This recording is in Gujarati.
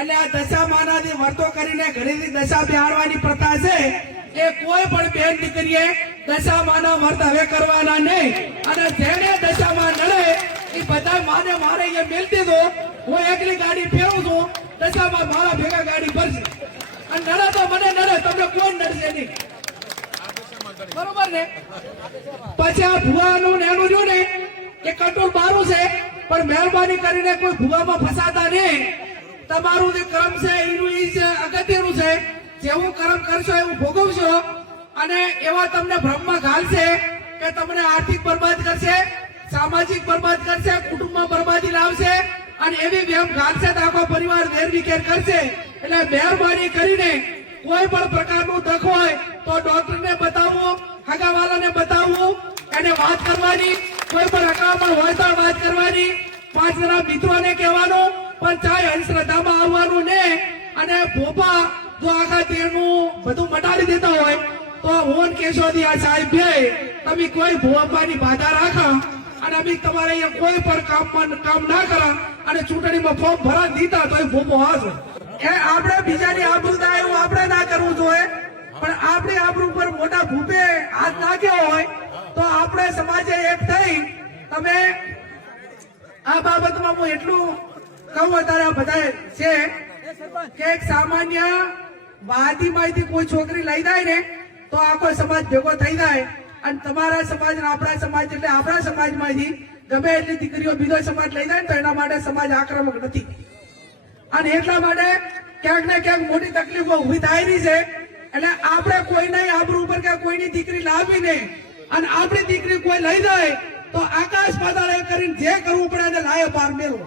એટલે આ દશા માનાથી વર્તો કરીને ઘરેથી દશા બિહારવાની પ્રથા છે એ કોઈ પણ બેન દીકરીએ દશા માના વર્ત હવે કરવાના નહીં. અને જેને દશામાં નડે એ બધા માને મારે અહીંયા મેલતી દો. હું એકલી ગાડી ફેરવું છું, દશામાં મારા ભેગા ગાડી ભરશે. અને નડે તો મને નડે, તમને કોણ નડશે નહીં. બરોબર ને? પછી આ ભુવાનું ને એનું રહ્યું ને એ કંટ્રોલ બારું છે, પણ મહેરબાની કરીને કોઈ ભુવામાં ફસાતા નહીં. તમારું જે કર્મ છે એનું એ જ અગત્યનું છે. જેવું કર્મ કરશો એવું ભોગવશો. અને એવા તમને ભ્રમમાં ઘાલશે કે તમને આર્થિક બરબાદ કરશે, સામાજિક બરબાદ કરશે, કુટુંબમાં બરબાદી લાવશે, અને એવી વ્યામ ઘાલશે તો આખો પરિવાર વેરવિખેર કરશે. એટલે મહેરબાની કરીને કોઈ પણ પ્રકારનું દખ હોય તો ડોક્ટરને બતાવવું, હગાવાલાને બતાવવું, એને વાત કરવાની. કોઈ પણ હકામાં હોય તો વાત કરવાની. 5 જણા મિત્રોને કહેવાનું, પણ ચાહે અંધશ્રદ્ધામાં આવવાનું ને. અને ભોપા જો આખા તેનું બધું મટાડી દેતા હોય તો હું કેશોદી આ સાહેબ બે તમે કોઈ ભોપાની બાધા રાખો અને અમે તમારે અહીંયા કોઈ પણ કામ ના કરો અને ચૂંટણીમાં ફોર્મ ભરા દીધા તો એ ભોપો હાજો. એ આપણે બીજાની આબરૂ થાય એવું આપણે ના કરવું જોઈએ. પણ આપણી આબરૂ પર મોટા ભૂપે હાથ નાખ્યો હોય તો આપણે સમાજે એક થઈ તમે આ બાબતમાં હું એટલું કહું અત્યારે બધા છે કે એક સામાન્ય વાદીમાંથી કોઈ છોકરી લઈ જાય ને તો આખો સમાજ ભેગો થઈ જાય. અને તમારા સમાજ અને આપણા સમાજ એટલે આપણા સમાજમાંથી ગમે એટલી દીકરીઓ બીજો સમાજ લઈ જાય ને તો એના માટે સમાજ આક્રમક નથી. અને એટલા માટે ક્યાંક ને ક્યાંક મોટી તકલીફો ઉભી થાય રહી છે. એટલે આપણે કોઈને આબરૂ ઉપર કે કોઈની દીકરી લાવી નહીં અને આપણી દીકરી કોઈ લઈ જાય તો આકાશ પાતાળ કરીને જે કરવું પડે એને લાયે પાર મેળવો.